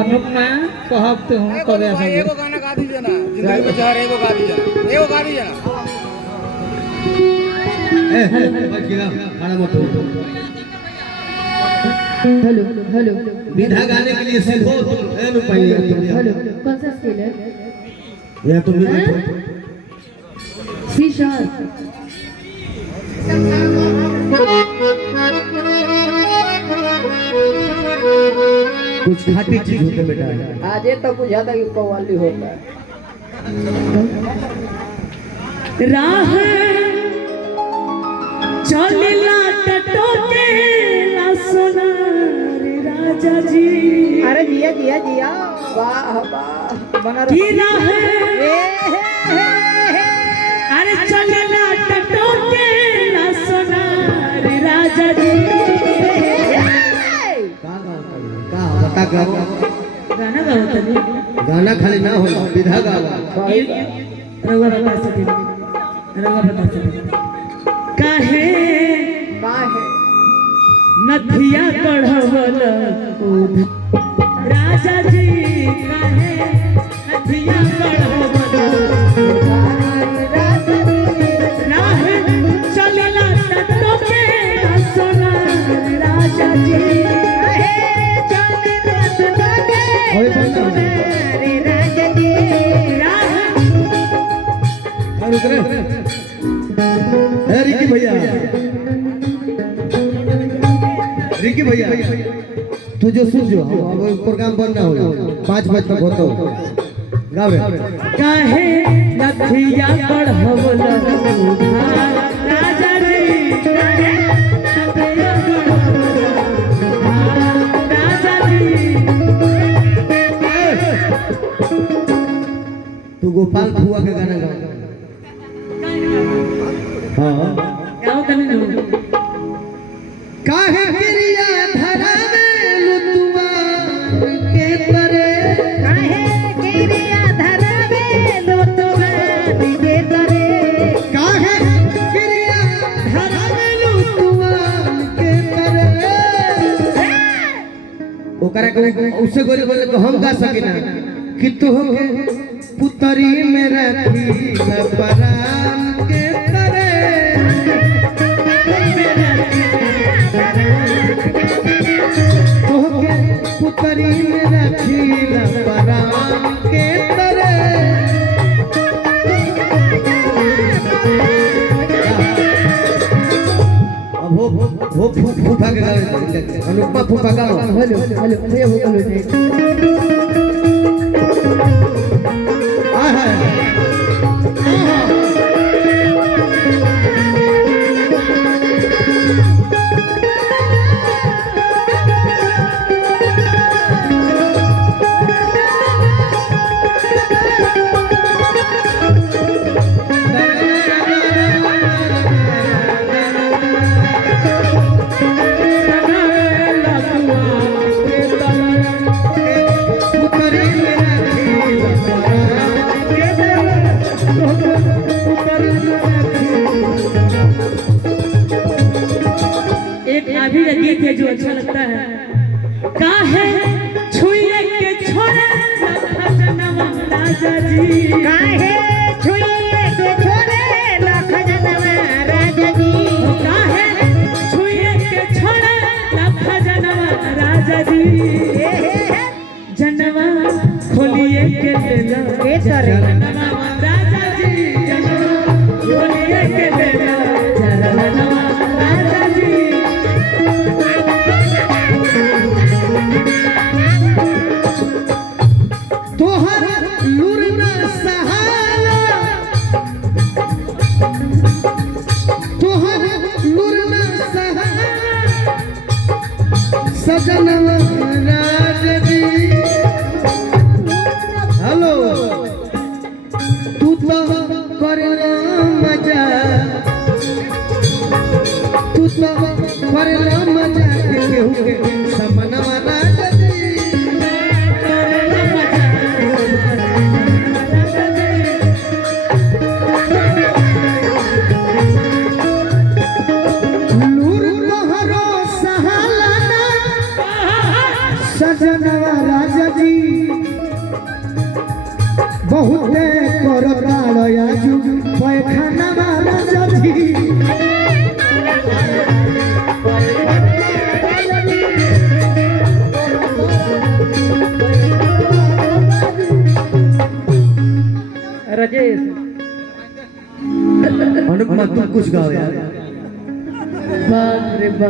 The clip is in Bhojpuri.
अनुपमा कहब तो हम कबे आ एगो गाना गा दीजिए ना, जिंदगी में जहर एगो गा दीजिए, एगो गा दीजिए ना। खाना मत हो। हेलो हेलो विधा गाने के लिए सीखो तुम पाइए हेलो कौन सा स्केल है या तुम सी शार्प कुछ खाटी चीज होते बेटा आज ये तो बुझा था कि कव्वाली होता है राह चलेला टटोके ला सोनार राजा जी अरे जिया जिया जिया वाह वाह बना की राह अरे चलेला टटोके ला सोनार राजा जी का बता गाओ गाना गाओ तनी गाना खाली ना हो विधा गावा रवा बता सके काहे नथिया बढ़वल राजा जी काहे नथिया बढ़वल राहे चलेला टटोके सोना राजा जी काहे चलेला टटोके सोना राजा जी राहे रुक रे रिकी भैया रिकी भैया तू जो सुन जो अब प्रोग्राम बनना हो 5 बजे तक होता हो गाओ रे काहे नथिया बढ़वल राजा जी काहे नथिया बढ़वल राजा जी तू गोपाल फुआ के गाना गा हां गाओ तनी नु काहे क्रिया धरा में लुतुआ के तरे काहे क्रिया धरा में लुतुआ के तरे काहे क्रिया धरा में लुतुआ के तरे ओकरा के उससे गोली बोले तो हम गा सकिना कि तू पुतरी में रखी परान के तरे पुतरी में रखी परान के तरे अब हो फूफा के गावे अनुपमा फूफा गाओ हेलो हेलो भैया हेलो अभी गीत है जो अच्छा लगता है काहे छुइए के छोड़े लखा जनवा राजा जी काहे छुइए के छोड़े लखा जनवा राजा जी काहे छुइए के छोड़े लखा जनवा राजा जी जनवा खोलिए के ले लो ए जनवा राजा जी जनवा खोलिए के ले लो जनवा राजा जी तोहर लुरना सहाला तोहर लुरना सहाला सजनवा राजदी हेलो तू तो करना मजा तू तो करना मजा केहू के समनवा राजदी सजनवा राजा जी बहुत करताड़ आजू पैखानवा राजा जी राजेश अनुपमा तुम कुछ गाओ यार बाप रे बाप।